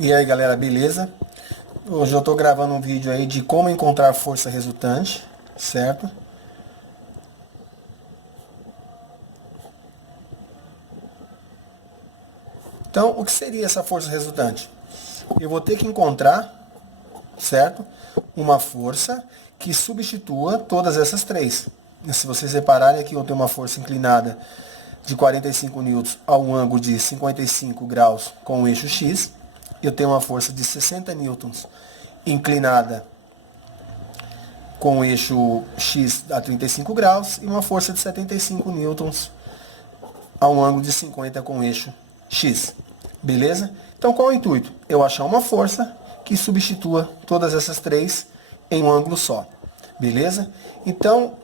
E aí galera, beleza? Hoje eu tô gravando um vídeo aí de como encontrar força resultante, certo? Então, o que seria essa força resultante? Eu vou ter que encontrar, certo? Uma força que substitua todas essas três. E se vocês repararem aqui, eu tenho uma força inclinada de 45 newtons a um ângulo de 55 graus com o eixo X. Eu tenho uma força de 60 newtons inclinada com o eixo X a 35 graus e uma força de 75 newtons a um ângulo de 50 com o eixo X. Beleza? Então qual é o intuito? Eu achar uma força que substitua todas essas três em um ângulo só. Beleza? Então,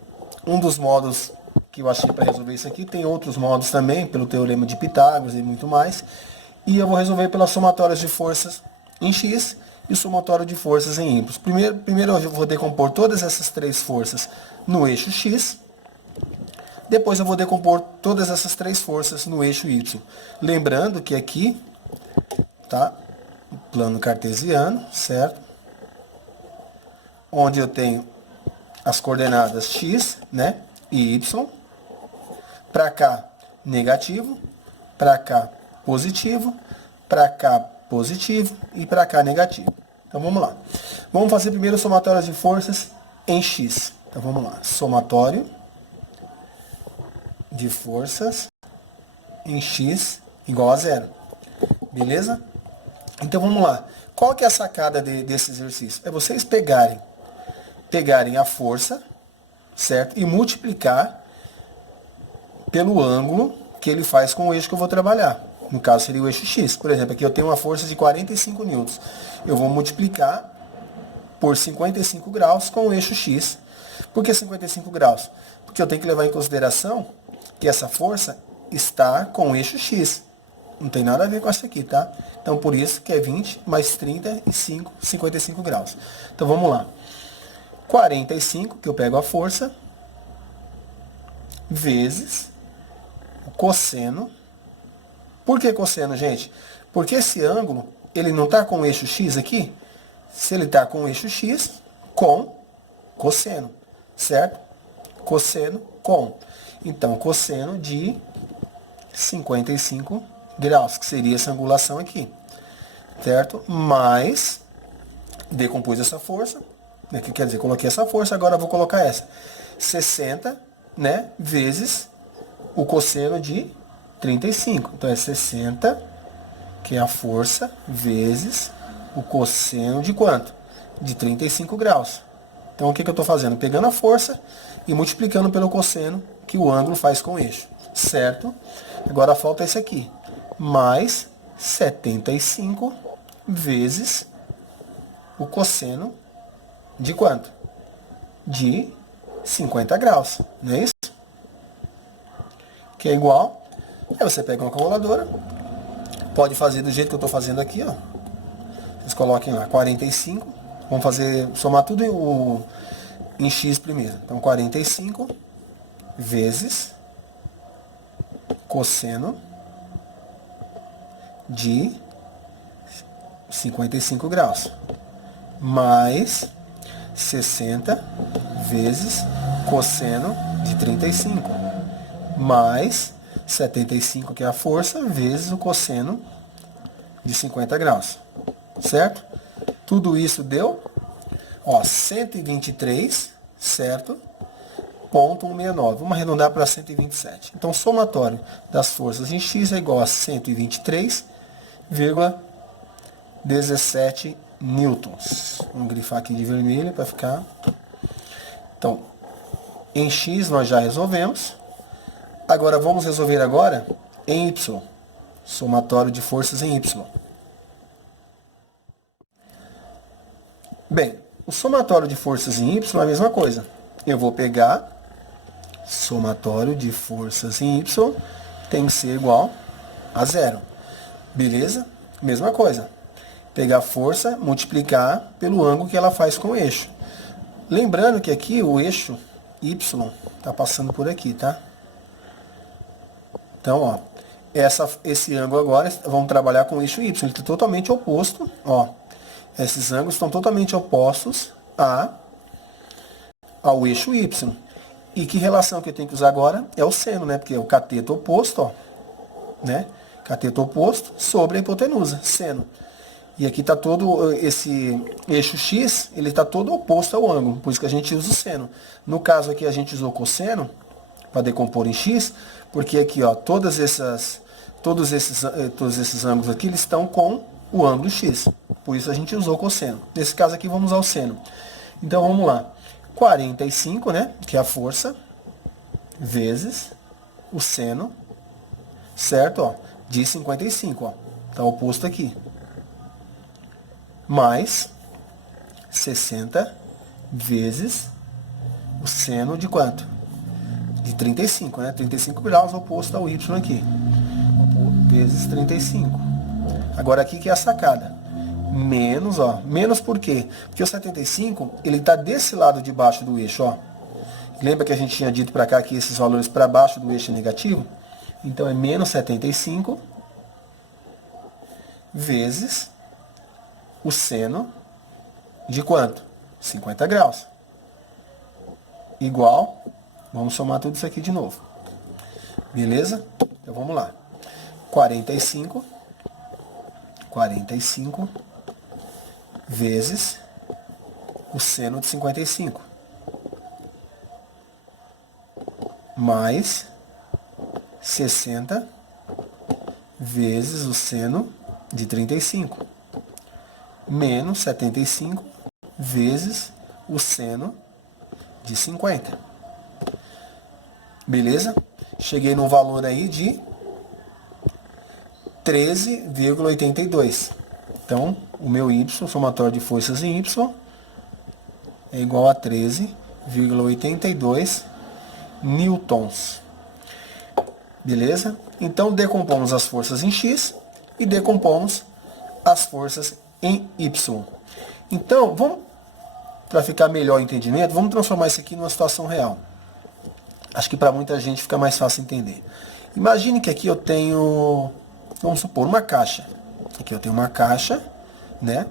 um dos modos que eu achei para resolver isso aqui, tem outros modos também, pelo teorema de Pitágoras e muito mais. E eu vou resolver pelas somatórias de forças em X e somatório de forças em Y. Primeiro eu vou decompor todas essas três forças no eixo X. Depois eu vou decompor todas essas três forças no eixo Y. Lembrando que aqui, tá, plano cartesiano, certo? Onde eu tenho as coordenadas X, né, e Y. Para cá, negativo. Para cá, positivo. Para cá, positivo. E para cá, negativo. Então, vamos lá. Vamos fazer primeiro somatórias de forças em X. Então, vamos lá. Somatório de forças em X igual a zero. Beleza? Então, vamos lá. Qual que é a sacada desse exercício? É vocês pegarem a força, certo? E multiplicar pelo ângulo que ele faz com o eixo que eu vou trabalhar. No caso, seria o eixo X. Por exemplo, aqui eu tenho uma força de 45 newtons. Eu vou multiplicar por 55 graus com o eixo X. Por que 55 graus? Porque eu tenho que levar em consideração que essa força está com o eixo X. Não tem nada a ver com essa aqui, tá? Então, por isso que é 20 mais 35, 55 graus. Então, vamos lá. 45, que eu pego a força, vezes o cosseno. Por que cosseno, gente? Porque esse ângulo, ele não está com o eixo X aqui? Se ele está com o eixo X, com cosseno, certo? Cosseno com. Então, cosseno de 55 graus, que seria essa angulação aqui, certo? Mais, decompus essa força, né? Que quer dizer, coloquei essa força, agora eu vou colocar essa. 60, né? Vezes o cosseno de 35. Então, é 60, que é a força, vezes o cosseno de quanto? De 35 graus. Então, o que eu estou fazendo? Pegando a força e multiplicando pelo cosseno que o ângulo faz com o eixo. Certo? Agora falta esse aqui. Mais 75 vezes o cosseno de quanto? De 50 graus. Não é isso? Que é igual. Aí você pega uma calculadora. Pode fazer do jeito que eu estou fazendo aqui, ó. Vocês coloquem lá 45. Vamos fazer, somar tudo em X primeiro. Então, 45 vezes cosseno de 55 graus. Mais 60 vezes cosseno de 35. Mais 75, que é a força, vezes o cosseno de 50 graus. Certo? Tudo isso deu, ó, 123, certo? Ponto 169. Vamos arredondar para 127. Então, o somatório das forças em X é igual a 123,17 newtons. Vamos grifar aqui de vermelho para ficar. Então, em X nós já resolvemos. Agora, vamos resolver agora em Y. Somatório de forças em Y. Bem, o somatório de forças em Y é a mesma coisa. Eu vou pegar somatório de forças em Y, tem que ser igual a zero. Beleza? Mesma coisa. Pegar força, multiplicar pelo ângulo que ela faz com o eixo. Lembrando que aqui o eixo Y está passando por aqui, tá? Então, ó, esse ângulo agora, vamos trabalhar com o eixo Y. Ele está totalmente oposto, ó. Esses ângulos estão totalmente opostos ao eixo Y. E que relação que eu tenho que usar agora? É o seno, né? Porque é o cateto oposto, ó. Né? Cateto oposto sobre a hipotenusa, seno. E aqui está todo esse eixo X, ele está todo oposto ao ângulo, por isso que a gente usa o seno. No caso aqui a gente usou cosseno, para decompor em X, porque aqui, ó, todos esses ângulos aqui, eles estão com o ângulo X. Por isso a gente usou cosseno. Nesse caso aqui, vamos usar o seno. Então, vamos lá. 45, né, que é a força, vezes o seno, certo? Ó, de 55, ó. Está oposto aqui. Mais 60 vezes o seno de quanto? De 35, né? 35 graus oposto ao Y aqui. Vezes 35. Agora aqui que é a sacada. Menos, ó. Menos por quê? Porque o 75, ele está desse lado de baixo do eixo, ó. Lembra que a gente tinha dito para cá que esses valores para baixo do eixo é negativo? Então, é menos 75 vezes o seno de quanto? 50 graus. Igual, vamos somar tudo isso aqui de novo. Beleza? Então, vamos lá. 45 vezes o seno de 55. Mais 60 vezes o seno de 35. Menos 75 vezes o seno de 50. Beleza? Cheguei no valor aí de 13,82. Então, o meu Y, somatório de forças em Y, é igual a 13,82 newtons. Beleza? Então, decompomos as forças em X e decompomos as forças em Y. Então, vamos, para ficar melhor o entendimento, vamos transformar isso aqui numa situação real. Acho que para muita gente fica mais fácil entender. Imagine que aqui eu tenho, vamos supor, uma caixa. Aqui eu tenho uma caixa, né?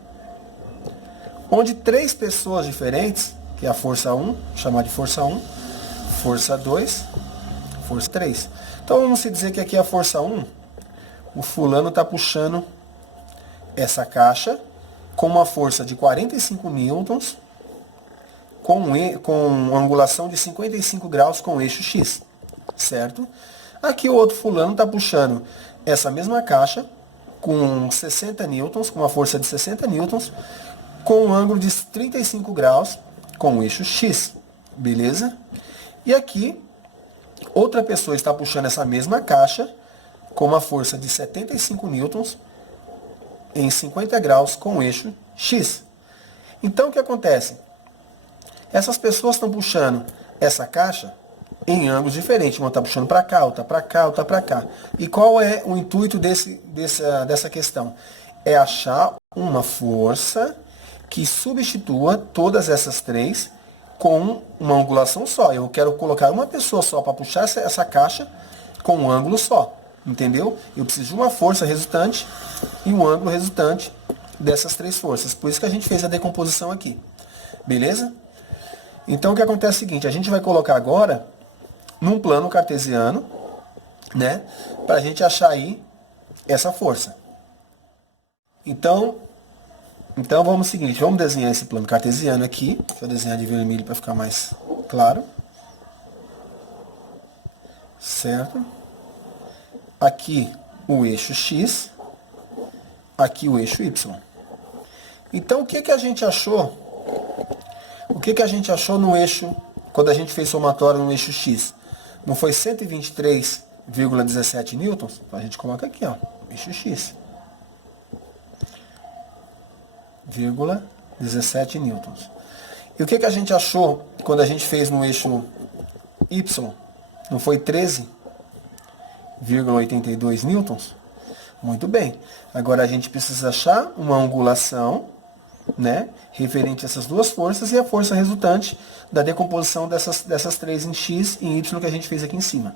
Onde 3 pessoas diferentes, que é a força 1, vou chamar de força 1, força 2, força 3. Então vamos dizer que aqui é a força 1, o fulano está puxando essa caixa com uma força de 45 newtons, com angulação de 55 graus com eixo X, certo? Aqui o outro fulano está puxando essa mesma caixa com 60 newtons, com uma força de 60 newtons, com um ângulo de 35 graus com o eixo X, beleza? E aqui, outra pessoa está puxando essa mesma caixa com uma força de 75 newtons em 50 graus com o eixo X. Então, o que acontece? Essas pessoas estão puxando essa caixa em ângulos diferentes. Uma está puxando para cá, outra para cá, outra para cá. E qual é o intuito dessa questão? É achar uma força que substitua todas essas 3 com uma angulação só. Eu quero colocar uma pessoa só para puxar essa caixa com um ângulo só. Entendeu? Eu preciso de uma força resultante e um ângulo resultante dessas 3 forças. Por isso que a gente fez a decomposição aqui. Beleza? Então, o que acontece é o seguinte. A gente vai colocar agora num plano cartesiano, né? Para a gente achar aí essa força. Então vamos ao seguinte. Vamos desenhar esse plano cartesiano aqui. Deixa eu desenhar de vermelho para ficar mais claro. Certo? Aqui o eixo X, aqui o eixo Y. Então, o que a gente achou? O que a gente achou no eixo, quando a gente fez somatório no eixo X? Não foi 123,17 newtons? Então, a gente coloca aqui, ó, eixo X. 17 newtons. E o que a gente achou quando a gente fez no eixo Y? Não foi 13,82 newtons? Muito bem. Agora a gente precisa achar uma angulação, né, referente a essas 2 forças e a força resultante da decomposição dessas 3 em X e em Y que a gente fez aqui em cima.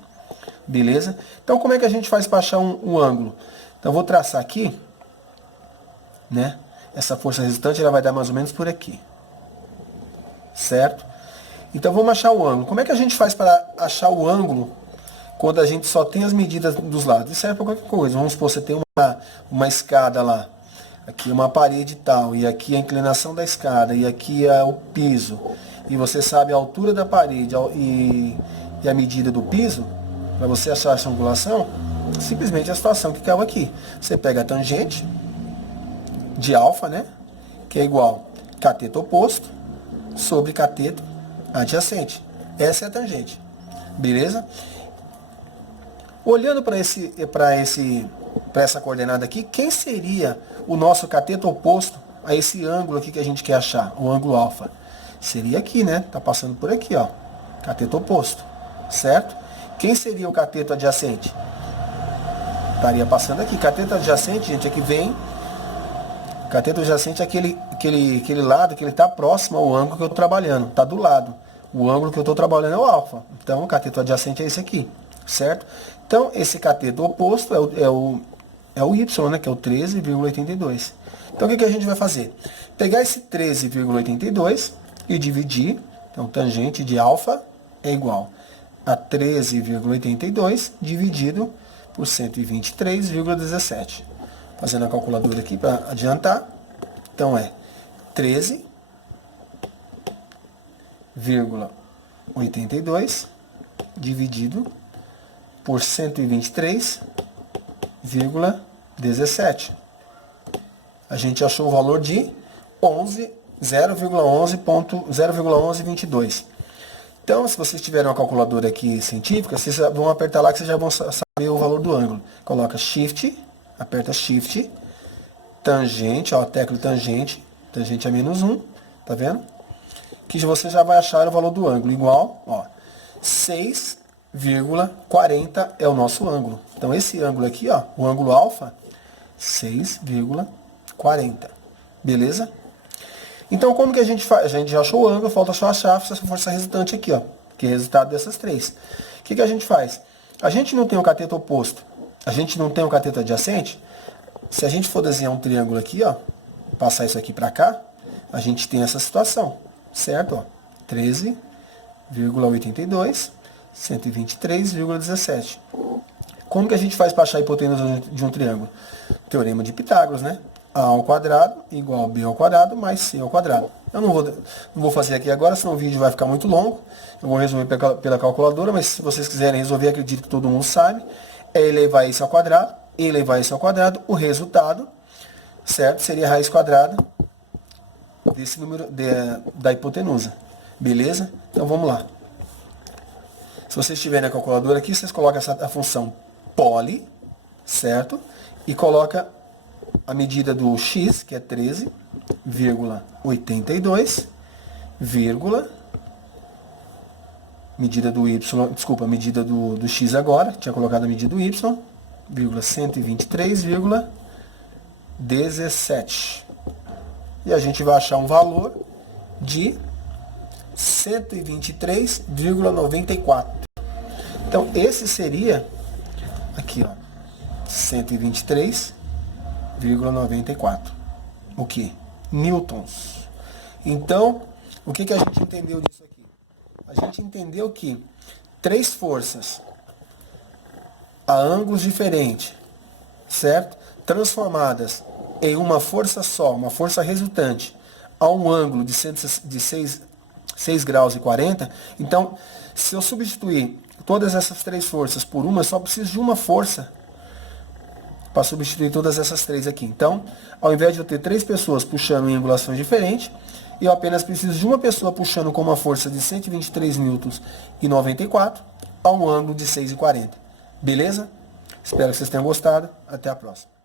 Beleza? Então, como é que a gente faz para achar um ângulo? Então, eu vou traçar aqui, né? Essa força resultante, ela vai dar mais ou menos por aqui. Certo? Então, vamos achar o ângulo. Como é que a gente faz para achar o ângulo quando a gente só tem as medidas dos lados? Isso serve para qualquer coisa. Vamos supor, você tem uma escada lá. Aqui uma parede tal, e aqui a inclinação da escada, e aqui é o piso. E você sabe a altura da parede e a medida do piso, para você achar essa angulação, simplesmente a situação que caiu aqui. Você pega a tangente de alfa, né? Que é igual cateto oposto sobre cateto adjacente. Essa é a tangente. Beleza? Olhando para essa coordenada aqui, quem seria o nosso cateto oposto a esse ângulo aqui que a gente quer achar, o ângulo alfa? Seria aqui, né? Tá passando por aqui, ó. Cateto oposto, certo? Quem seria o cateto adjacente? Estaria passando aqui. Cateto adjacente, gente, aqui vem. Cateto adjacente é aquele lado que ele está próximo ao ângulo que eu estou trabalhando. Está do lado. O ângulo que eu estou trabalhando é o alfa. Então, o cateto adjacente é esse aqui, certo? Então, esse cateto oposto é o y, né? Que é o 13,82. Então, o que a gente vai fazer? Pegar esse 13,82 e dividir. Então, tangente de alfa é igual a 13,82 dividido por 123,17. Fazendo a calculadora aqui para adiantar. Então, é 13,82 dividido por 123,17. A gente achou o valor de 0,1122. Então, se vocês tiverem uma calculadora aqui científica, vocês vão apertar lá que vocês já vão saber o valor do ângulo. Coloca Shift, aperta Shift, tangente, ó, tecla tangente, tangente a -1, tá vendo? Que você já vai achar o valor do ângulo, igual, ó, 6,40 é o nosso ângulo. Então, esse ângulo aqui, ó, o ângulo alfa, 6,40. Beleza? Então, como que a gente faz? A gente já achou o ângulo, falta só achar essa força resultante aqui, ó, que é o resultado dessas três. O que a gente faz? A gente não tem o cateto oposto, a gente não tem o cateto adjacente. Se a gente for desenhar um triângulo aqui, ó, passar isso aqui para cá, a gente tem essa situação, certo? Ó, 13,82, 123,17. Como que a gente faz para achar a hipotenusa de um triângulo? Teorema de Pitágoras, né? A ao quadrado igual a B ao quadrado mais C ao quadrado. Eu não vou fazer aqui agora, senão o vídeo vai ficar muito longo. Eu vou resolver pela calculadora, mas se vocês quiserem resolver, acredito que todo mundo sabe. É elevar isso ao quadrado, elevar isso ao quadrado, o resultado, certo? Seria a raiz quadrada desse número da hipotenusa. Beleza? Então vamos lá. Se vocês tiverem a calculadora aqui, vocês colocam a função poli, certo? E coloca a medida do x, que é 13,82, medida do y, desculpa, a medida do x agora, tinha colocado a medida do y, 123,17. E a gente vai achar um valor de 123,94. Então, esse seria, aqui, ó, 123,94. O que? Newtons. Então, o que a gente entendeu disso aqui? A gente entendeu que três forças a ângulos diferentes, certo? Transformadas em uma força só, uma força resultante, a um ângulo de 6 graus e 40. Então, se eu substituir todas essas três forças por uma, eu só preciso de uma força para substituir todas essas três aqui. Então, ao invés de eu ter três pessoas puxando em angulações diferentes, eu apenas preciso de uma pessoa puxando com uma força de 123 newtons e 94 a um ângulo de 6,40. Beleza? Espero que vocês tenham gostado. Até a próxima.